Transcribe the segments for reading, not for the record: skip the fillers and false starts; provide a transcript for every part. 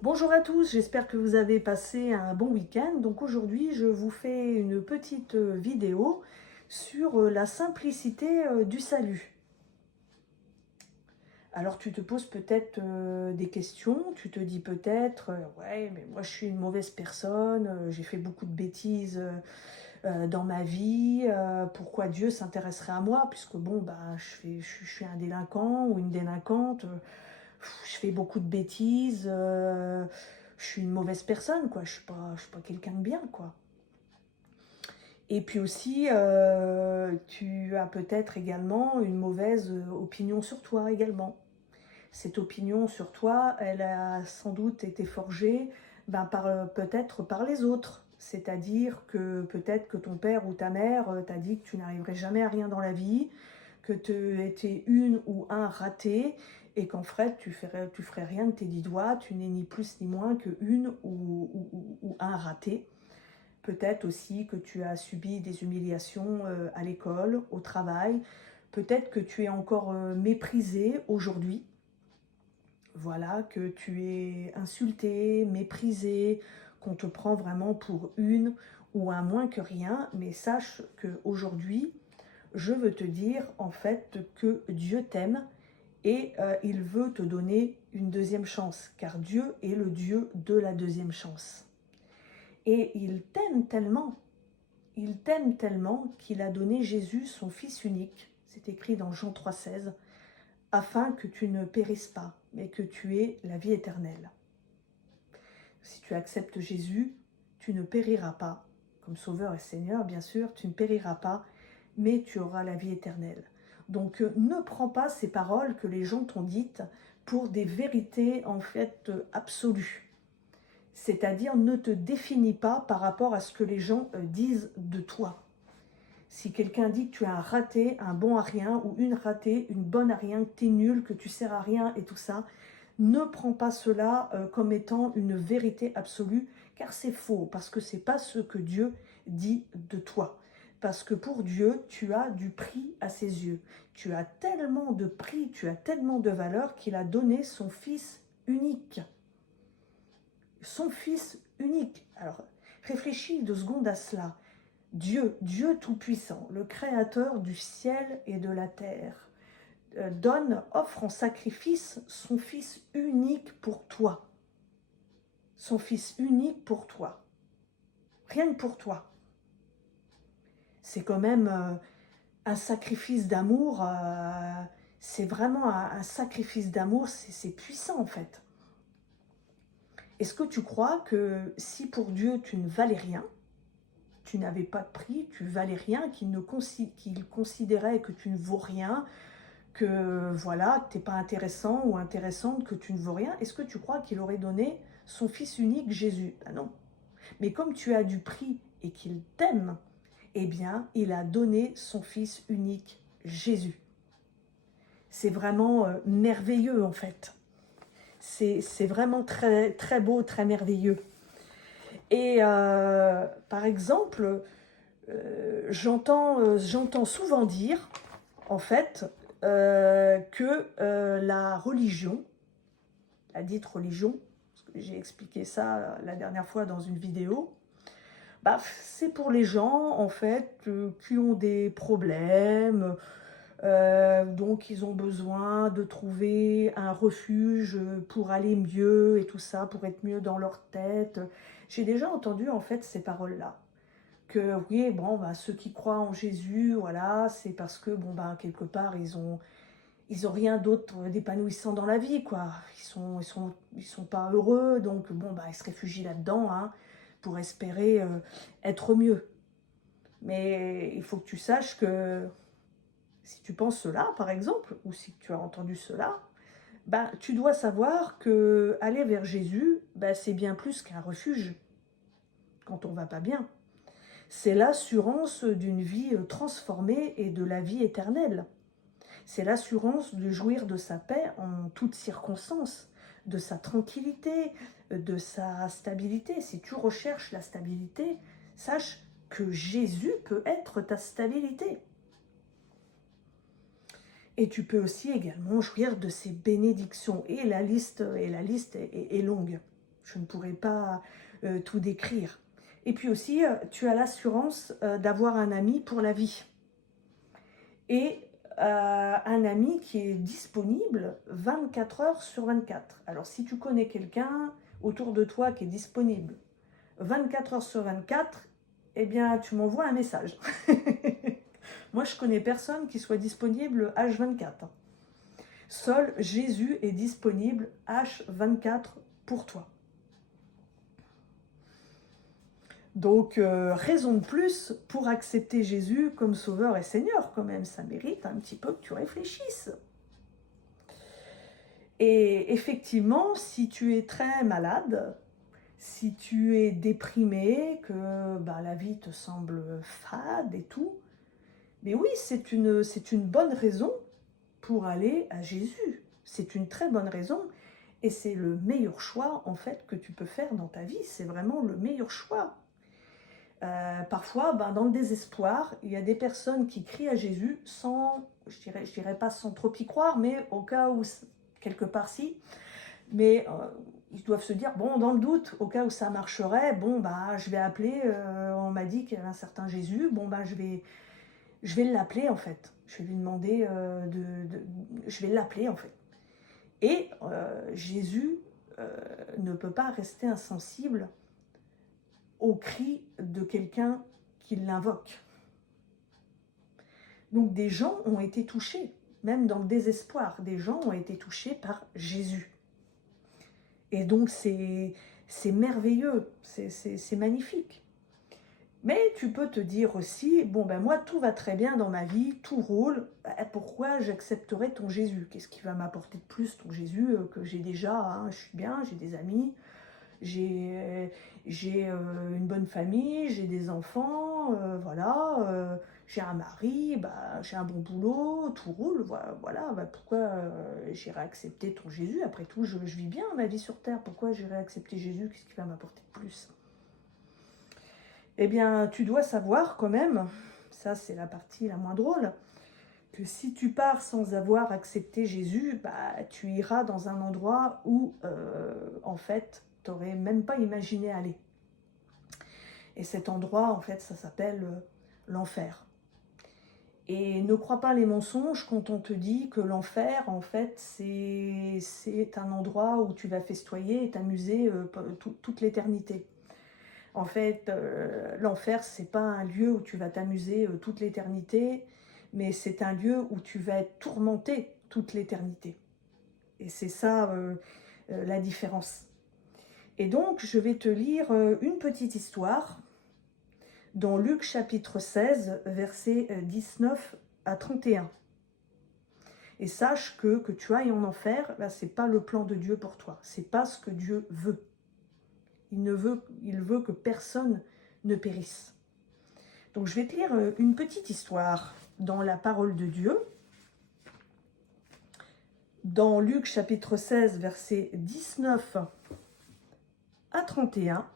Bonjour à tous, j'espère que vous avez passé un bon week-end. Donc aujourd'hui, je vous fais une petite vidéo sur la simplicité du salut. Alors tu te poses peut-être des questions, tu te dis peut-être ouais, mais moi je suis une mauvaise personne, j'ai fait beaucoup de bêtises dans ma vie, pourquoi Dieu s'intéresserait à moi puisque bon, bah, je suis un délinquant ou une délinquante, je fais beaucoup de bêtises, je suis une mauvaise personne, quoi. Je suis pas quelqu'un de bien, quoi. Et puis aussi, tu as peut-être également une mauvaise opinion sur toi également. Cette opinion sur toi, elle a sans doute été forgée peut-être par les autres. C'est-à-dire que peut-être que ton père ou ta mère t'a dit que tu n'arriverais jamais à rien dans la vie, que tu étais une ou un raté, et qu'en fait tu ferais rien de tes 10 doigts, tu n'es ni plus ni moins que une ou un raté. Peut-être aussi que tu as subi des humiliations à l'école, au travail, peut-être que tu es encore méprisé aujourd'hui, voilà, que tu es insulté, méprisé, qu'on te prend vraiment pour une ou un moins que rien, mais sache qu'aujourd'hui, je veux te dire en fait que Dieu t'aime et il veut te donner une deuxième chance, car Dieu est le Dieu de la deuxième chance. Et il t'aime tellement qu'il a donné Jésus, son Fils unique, c'est écrit dans Jean 3,16, afin que tu ne périsses pas, mais que tu aies la vie éternelle. Si tu acceptes Jésus, tu ne périras pas, comme Sauveur et Seigneur, bien sûr, tu ne périras pas, mais tu auras la vie éternelle. Donc ne prends pas ces paroles que les gens t'ont dites pour des vérités en fait absolues. C'est-à-dire ne te définis pas par rapport à ce que les gens disent de toi. Si quelqu'un dit que tu es un raté, un bon à rien, ou une ratée, une bonne à rien, que tu es nul, que tu sers à rien et tout ça, ne prends pas cela comme étant une vérité absolue, car c'est faux, parce que ce n'est pas ce que Dieu dit de toi. Parce que pour Dieu, tu as du prix à ses yeux. Tu as tellement de prix, tu as tellement de valeur qu'il a donné son Fils unique. Son Fils unique. Alors, réfléchis 2 secondes à cela. Dieu Tout-Puissant, le Créateur du ciel et de la terre, offre en sacrifice son Fils unique pour toi. Son Fils unique pour toi. Rien que pour toi. C'est quand même un sacrifice d'amour. C'est vraiment un sacrifice d'amour. C'est puissant en fait. Est-ce que tu crois que si pour Dieu tu ne valais rien, tu n'avais pas de prix, tu valais rien, qu'il considérait que tu ne vaux rien, que voilà, que tu n'es pas intéressant ou intéressante, que tu ne vaux rien, est-ce que tu crois qu'il aurait donné son Fils unique, Jésus? Ben non. Mais comme tu as du prix et qu'il t'aime, eh bien, il a donné son Fils unique, Jésus. C'est vraiment merveilleux, en fait. C'est vraiment très, très beau, très merveilleux. Et par exemple, j'entends souvent dire, en fait, que la religion, la dite religion, parce que j'ai expliqué ça la dernière fois dans une vidéo, bah, c'est pour les gens, en fait, qui ont des problèmes, donc ils ont besoin de trouver un refuge pour aller mieux et tout ça, pour être mieux dans leur tête. J'ai déjà entendu, en fait, ces paroles-là. Que oui, bon, bah, ceux qui croient en Jésus, voilà, c'est parce que, bon, bah, quelque part, ils ont rien d'autre d'épanouissant dans la vie, quoi. Ils sont pas heureux, donc, bon, bah, ils se réfugient là-dedans, hein, pour espérer être mieux. Mais il faut que tu saches que si tu penses cela, par exemple, ou si tu as entendu cela, bah, tu dois savoir que aller vers Jésus, bah, c'est bien plus qu'un refuge quand on va pas bien. C'est l'assurance d'une vie transformée et de la vie éternelle. C'est l'assurance de jouir de sa paix en toutes circonstances, de sa tranquillité, de sa stabilité. Si tu recherches la stabilité, sache que Jésus peut être ta stabilité. Et tu peux aussi également jouir de ses bénédictions. Et la liste est longue. Je ne pourrais pas tout décrire. Et puis aussi, tu as l'assurance d'avoir un ami pour la vie. Et un ami qui est disponible 24 heures sur 24. Alors si tu connais quelqu'un autour de toi qui est disponible 24 heures sur 24, eh bien tu m'envoies un message. Moi je connais personne qui soit disponible H24. Seul Jésus est disponible H24 pour toi. Donc, raison de plus pour accepter Jésus comme Sauveur et Seigneur, quand même. Ça mérite un petit peu que tu réfléchisses. Et effectivement, si tu es très malade, si tu es déprimé, que la vie te semble fade et tout, mais oui, c'est une bonne raison pour aller à Jésus. C'est une très bonne raison. Et c'est le meilleur choix, en fait, que tu peux faire dans ta vie. C'est vraiment le meilleur choix. Parfois, dans le désespoir, il y a des personnes qui crient à Jésus sans, je dirais pas sans trop y croire, mais au cas où, quelque part si, mais ils doivent se dire, bon, dans le doute, au cas où ça marcherait, bon, je vais appeler, on m'a dit qu'il y avait un certain Jésus, bon, je vais l'appeler en fait, je vais lui demander, je vais l'appeler en fait. Et Jésus ne peut pas rester insensible au cri de quelqu'un qui l'invoque. Donc des gens ont été touchés, même dans le désespoir, des gens ont été touchés par Jésus. Et donc c'est merveilleux, c'est magnifique. Mais tu peux te dire aussi, bon moi tout va très bien dans ma vie, tout roule, pourquoi j'accepterais ton Jésus? Qu'est-ce qui va m'apporter de plus ton Jésus que j'ai déjà, hein, je suis bien, j'ai des amis, j'ai une bonne famille, j'ai des enfants, voilà, j'ai un mari, j'ai un bon boulot, tout roule, voilà, pourquoi j'irais accepter ton Jésus? Après tout, je vis bien ma vie sur terre, pourquoi j'irais accepter Jésus? Qu'est-ce qui va m'apporter de plus? Eh bien, tu dois savoir quand même, ça c'est la partie la moins drôle, que si tu pars sans avoir accepté Jésus, tu iras dans un endroit où, en fait, tu n'aurais même pas imaginé aller. Et cet endroit, en fait, ça s'appelle l'enfer. Et ne crois pas les mensonges quand on te dit que l'enfer, en fait, c'est un endroit où tu vas festoyer et t'amuser toute l'éternité. En fait, l'enfer, c'est pas un lieu où tu vas t'amuser toute l'éternité, mais c'est un lieu où tu vas être tourmenté toute l'éternité. Et c'est ça la différence. Et donc, je vais te lire une petite histoire dans Luc chapitre 16, versets 19 à 31. Et sache que tu ailles en enfer, c'est pas le plan de Dieu pour toi. C'est pas ce que Dieu veut. Il veut que personne ne périsse. Donc je vais te lire une petite histoire dans la parole de Dieu. Dans Luc chapitre 16, versets 19 à 31.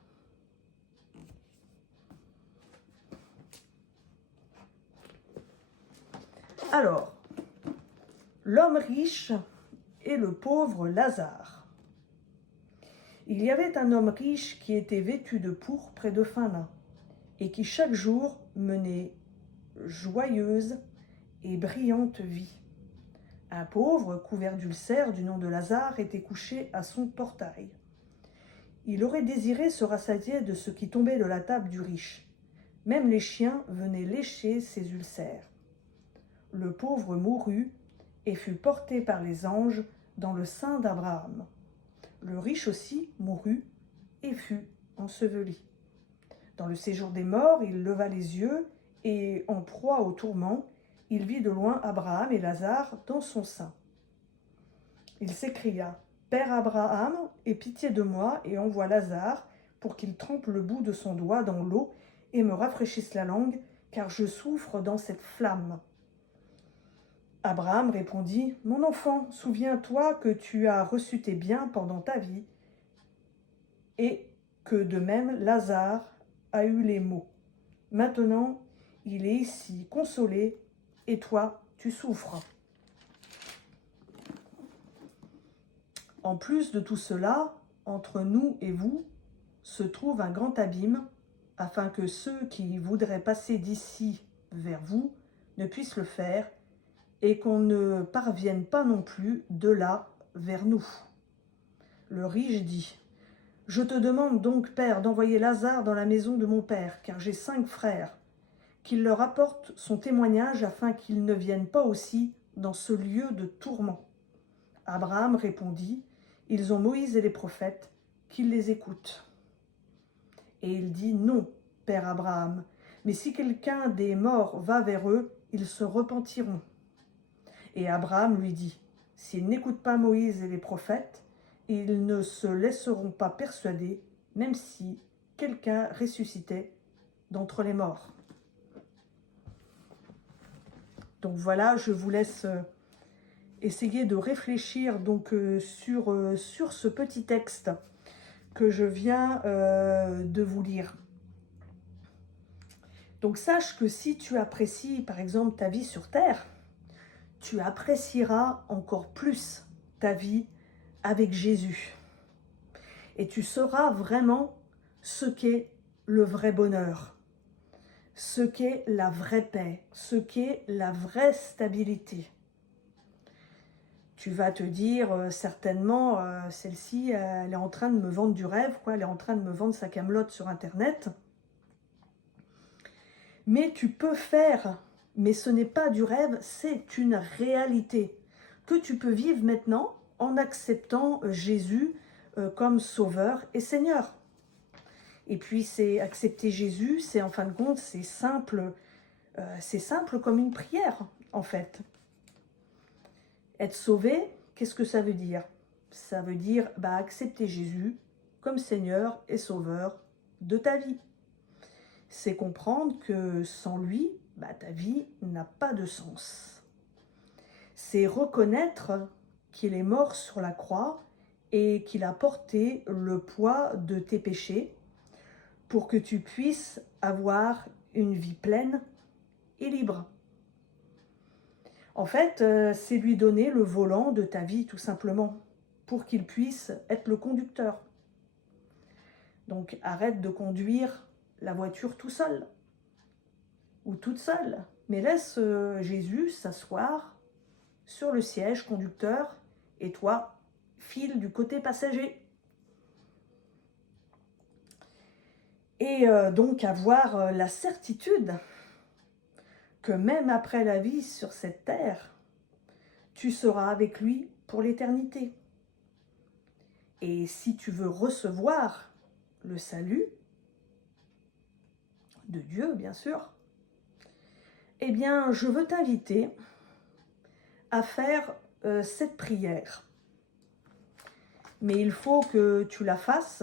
Alors, l'homme riche et le pauvre Lazare. Il y avait un homme riche qui était vêtu de pourpre et de fin lin, et qui chaque jour menait joyeuse et brillante vie. Un pauvre, couvert d'ulcères du nom de Lazare, était couché à son portail. Il aurait désiré se rassasier de ce qui tombait de la table du riche. Même les chiens venaient lécher ses ulcères. Le pauvre mourut et fut porté par les anges dans le sein d'Abraham. Le riche aussi mourut et fut enseveli. Dans le séjour des morts, il leva les yeux et, en proie au tourment, il vit de loin Abraham et Lazare dans son sein. Il s'écria : « Père Abraham, aie pitié de moi et envoie Lazare pour qu'il trempe le bout de son doigt dans l'eau et me rafraîchisse la langue, car je souffre dans cette flamme. » Abraham répondit : « Mon enfant, souviens-toi que tu as reçu tes biens pendant ta vie et que de même Lazare a eu les maux. Maintenant, il est ici consolé et toi, tu souffres. » En plus de tout cela, entre nous et vous se trouve un grand abîme, afin que ceux qui voudraient passer d'ici vers vous ne puissent le faire, et qu'on ne parvienne pas non plus de là vers nous. » Le riche dit: « Je te demande donc, Père, d'envoyer Lazare dans la maison de mon père, car j'ai 5 frères, qu'il leur apporte son témoignage, afin qu'ils ne viennent pas aussi dans ce lieu de tourment. » Abraham répondit: « Ils ont Moïse et les prophètes, qu'ils les écoutent. » Et il dit: « Non, Père Abraham, mais si quelqu'un des morts va vers eux, ils se repentiront. » Et Abraham lui dit: « S'ils n'écoutent pas Moïse et les prophètes, ils ne se laisseront pas persuader, même si quelqu'un ressuscitait d'entre les morts. » Donc voilà, je vous laisse essayer de réfléchir donc sur ce petit texte que je viens de vous lire. Donc sache que si tu apprécies par exemple ta vie sur Terre, tu apprécieras encore plus ta vie avec Jésus. Et tu sauras vraiment ce qu'est le vrai bonheur, ce qu'est la vraie paix, ce qu'est la vraie stabilité. Tu vas te dire certainement, celle-ci, elle est en train de me vendre du rêve, quoi. Elle est en train de me vendre sa camelote sur Internet. Mais tu peux faire, mais ce n'est pas du rêve, c'est une réalité que tu peux vivre maintenant en acceptant Jésus comme Sauveur et Seigneur. Et puis c'est accepter Jésus, c'est en fin de compte, c'est simple comme une prière en fait. Être sauvé, qu'est-ce que ça veut dire? Ça veut dire accepter Jésus comme Seigneur et Sauveur de ta vie. C'est comprendre que sans lui, ta vie n'a pas de sens. C'est reconnaître qu'il est mort sur la croix et qu'il a porté le poids de tes péchés pour que tu puisses avoir une vie pleine et libre. En fait, c'est lui donner le volant de ta vie, tout simplement, pour qu'il puisse être le conducteur. Donc, arrête de conduire la voiture tout seul, ou toute seule, mais laisse Jésus s'asseoir sur le siège conducteur, et toi, file du côté passager. Et donc, avoir la certitude que même après la vie sur cette terre, tu seras avec lui pour l'éternité. Et si tu veux recevoir le salut de Dieu, bien sûr, eh bien, je veux t'inviter à faire cette prière. Mais il faut que tu la fasses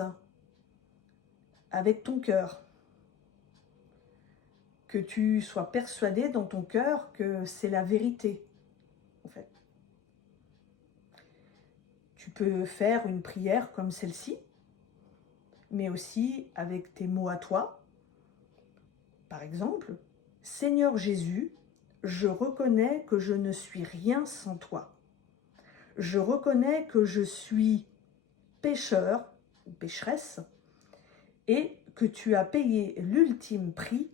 avec ton cœur. Que tu sois persuadé dans ton cœur que c'est la vérité, en fait. Tu peux faire une prière comme celle-ci, mais aussi avec tes mots à toi. Par exemple, « Seigneur Jésus, je reconnais que je ne suis rien sans toi. Je reconnais que je suis pécheur ou pécheresse et que tu as payé l'ultime prix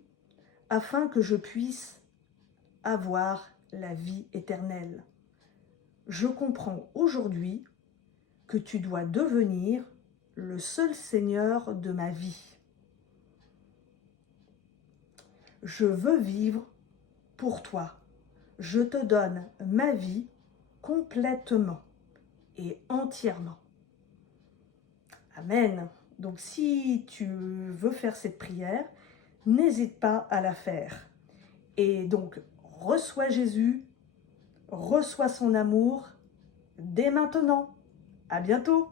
afin que je puisse avoir la vie éternelle. Je comprends aujourd'hui que tu dois devenir le seul Seigneur de ma vie. Je veux vivre pour toi. Je te donne ma vie complètement et entièrement. » Amen. Donc si tu veux faire cette prière, n'hésite pas à la faire. Et donc, reçois Jésus, reçois son amour dès maintenant. À bientôt.